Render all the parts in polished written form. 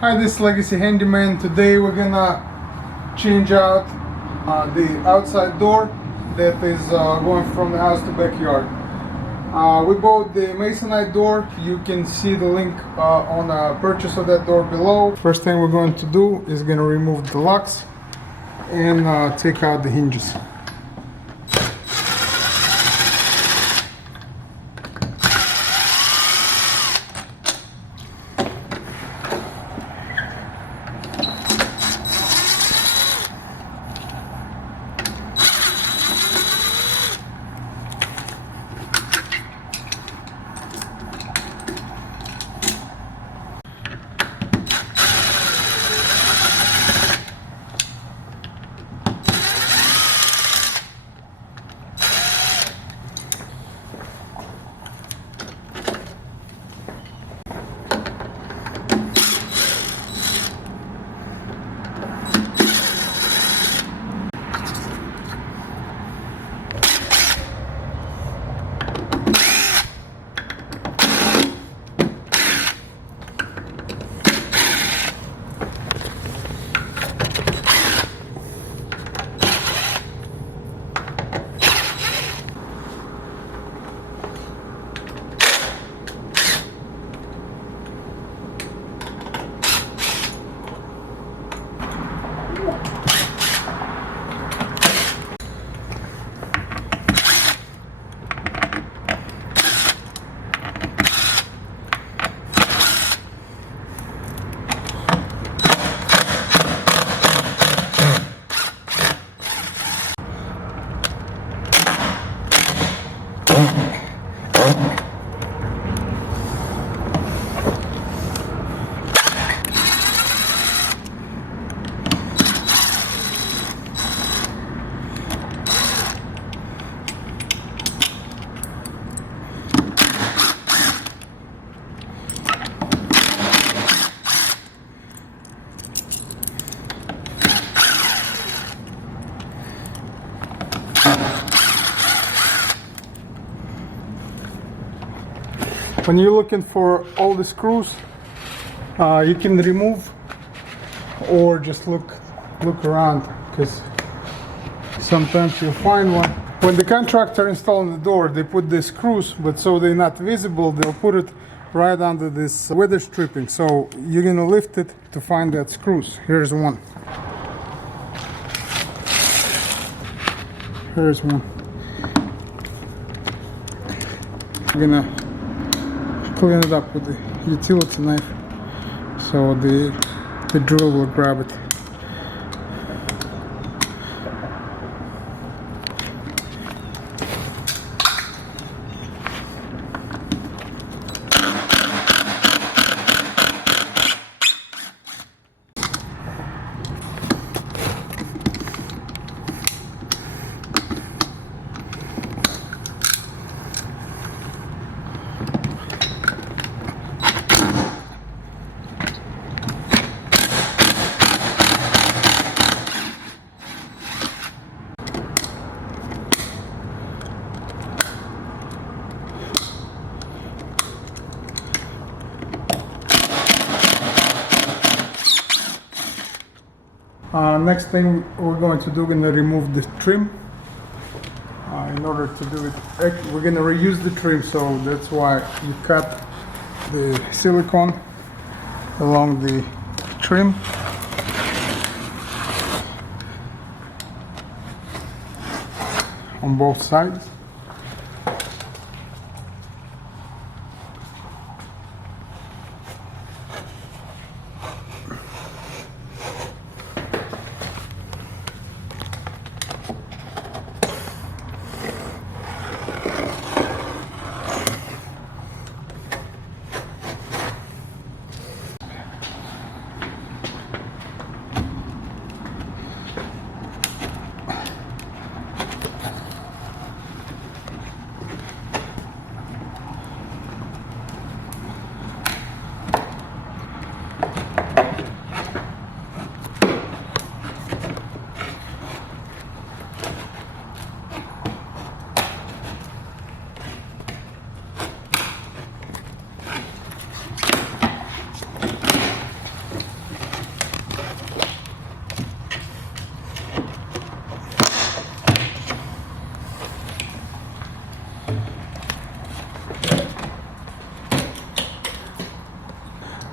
Hi, this is Legacy Handyman. Today we're gonna change out the outside door that is going from the house to backyard. We bought the masonite door. You can see the link on purchase of that door below. First thing we're going to do is gonna remove the locks and take out the hinges. When you're looking for all the screws, you can remove or just look around, because sometimes you'll find one. When the contractor installing the door, they put the screws, but so they're not visible, they'll put it right under this weather stripping. So you're gonna lift it to find that screws. Here's one. Here's one. I'm gonna clean it up with the utility knife so the drill will grab it. Next thing we're going to do, we're going to remove the trim. In order to do it, we're going to reuse the trim, so that's why you cut the silicone along the trim. On both sides.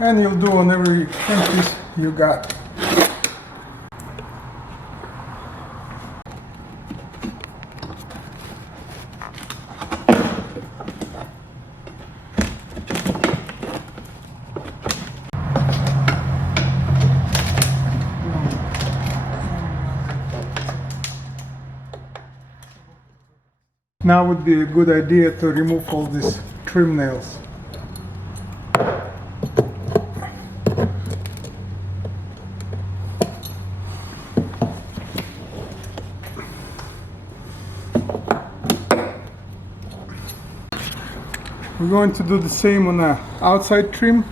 And you'll do on every trim piece you got. Now would be a good idea to remove all these trim nails. We're going to do the same on the outside trim.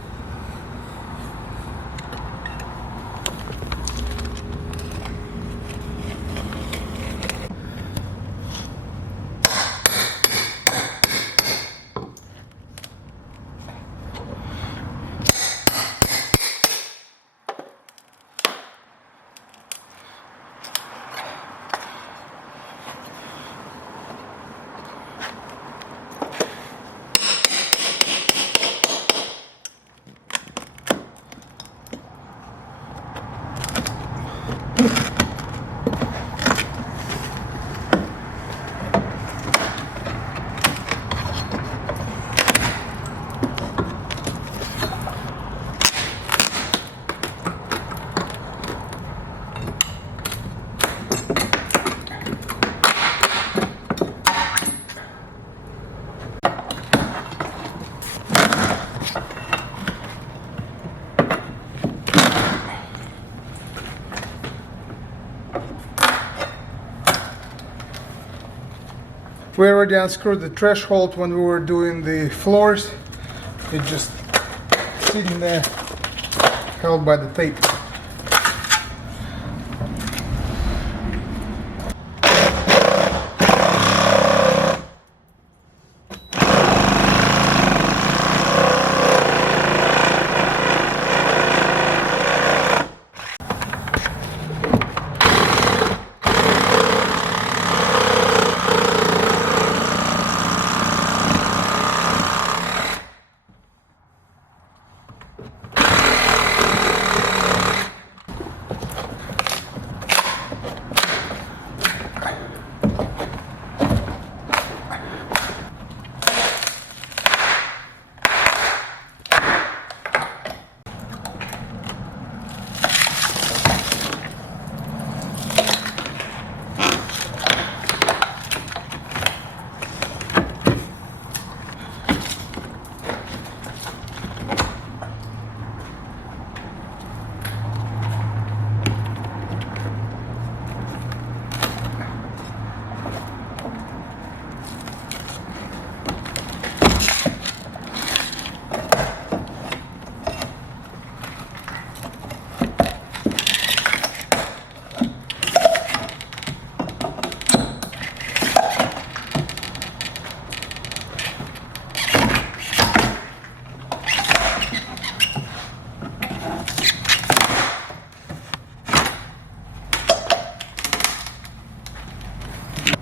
We already unscrewed the threshold when we were doing the floors. It's just sitting there, held by the tape.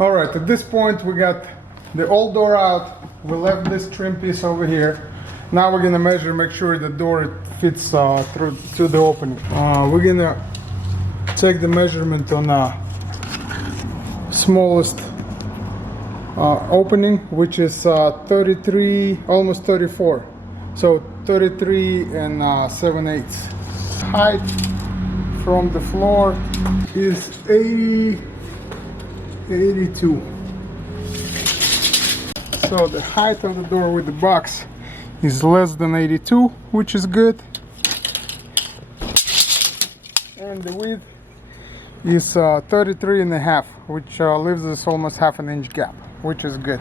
Alright, at this point we got the old door out. We left this trim piece over here. Now we're gonna measure, make sure the door fits through the opening. We're gonna take the measurement on the smallest opening, which is 33, almost 34. So 33 and 7/8. Height from the floor is 82. So the height of the door with the box is less than 82, which is good. And the width is 33 and a half, which leaves us almost half an inch gap, which is good.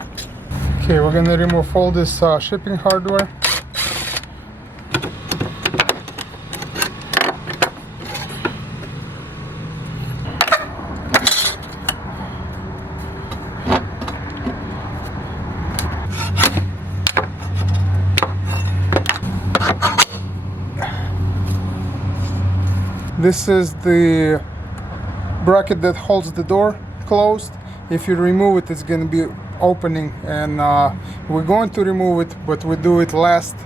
Okay, we're gonna remove all this shipping hardware. This is the bracket that holds the door closed. If you remove it, it's going to be opening, and we're going to remove it, but we do it last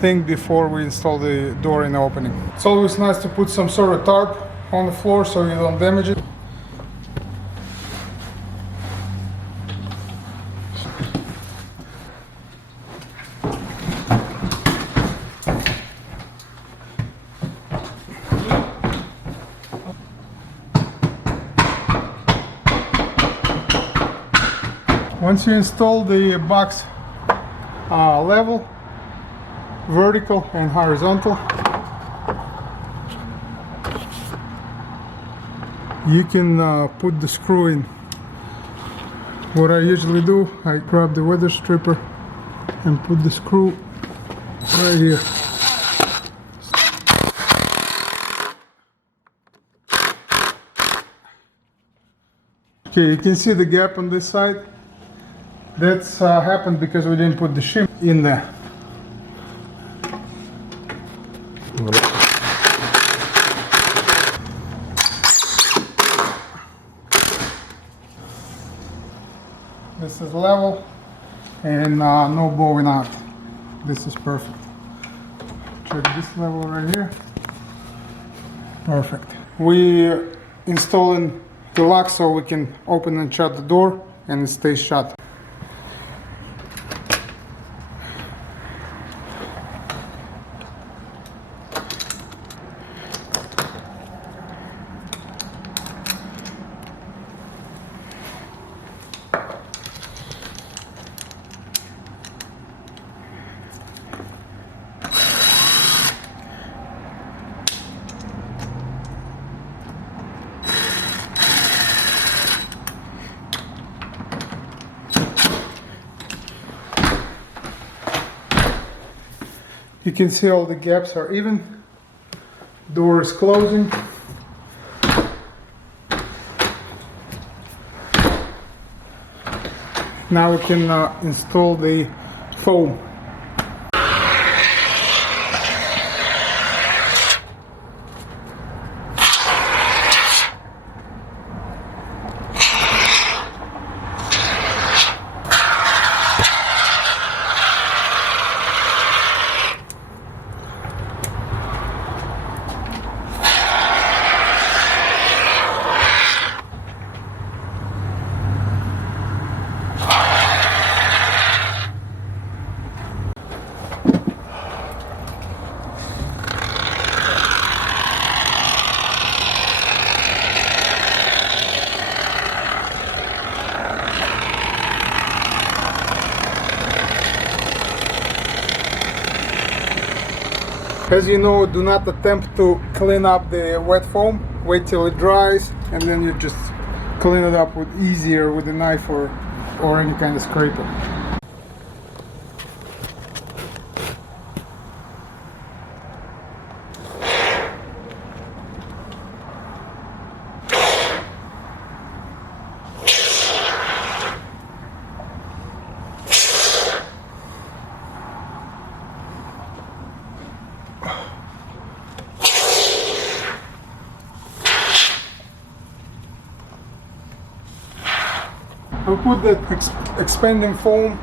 think before we install the door in the opening. It's always nice to put some sort of tarp on the floor so you don't damage it. Once you install the box level, vertical and horizontal, you can put the screw in. What I usually do, I grab the weather stripper and put the screw right here. Okay, you can see the gap on this side. That's happened because we didn't put the shim in there. This is level and no bowing out. This is perfect. Check this level right here. Perfect. We're installing the lock so we can open and shut the door and it stays shut. You can see all the gaps are even. Door is closing. Now we can install the foam. As you know, do not attempt to clean up the wet foam. Wait till it dries and then you just clean it up with easier with a knife or any kind of scraper. We put the expanding foam.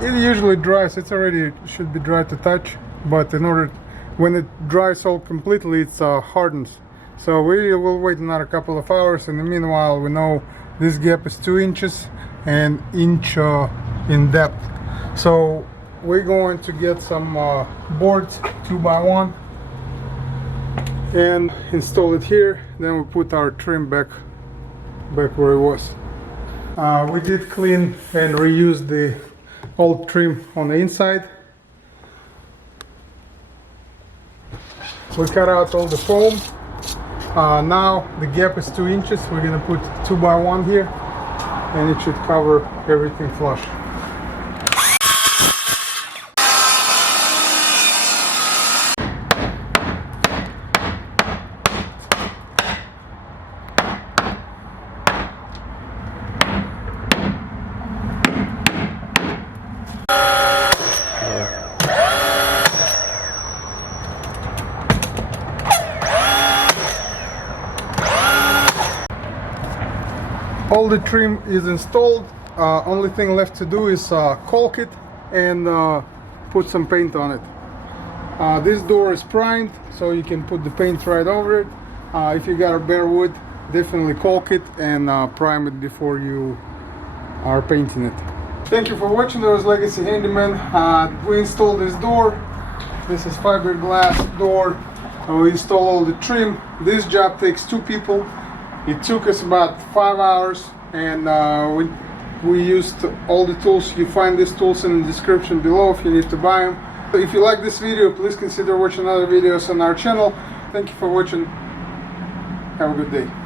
It usually dries. It's already should be dry to touch, but in order when it dries all completely, it hardens. So we will wait another couple of hours. In the meanwhile, we know this gap is 2 inches and inch in depth. So we're going to get some boards 2x1 and install it here. Then we put our trim back where it was. We did clean and reuse the old trim on the inside. We cut out all the foam. Now the gap is 2 inches. We're gonna put 2x1 here and it should cover everything flush. All the trim is installed. Only thing left to do is caulk it and put some paint on it. This door is primed, so you can put the paint right over it. If you got a bare wood, definitely caulk it and prime it before you are painting it. Thank you for watching. That was Legacy Handyman. We installed this door. This is fiberglass door. We install all the trim. This job takes 2 people. It took us about 5 hours, and we used all the tools. You find these tools in the description below if you need to buy them. If you like this video, please consider watching other videos on our channel. Thank you for watching. Have a good day.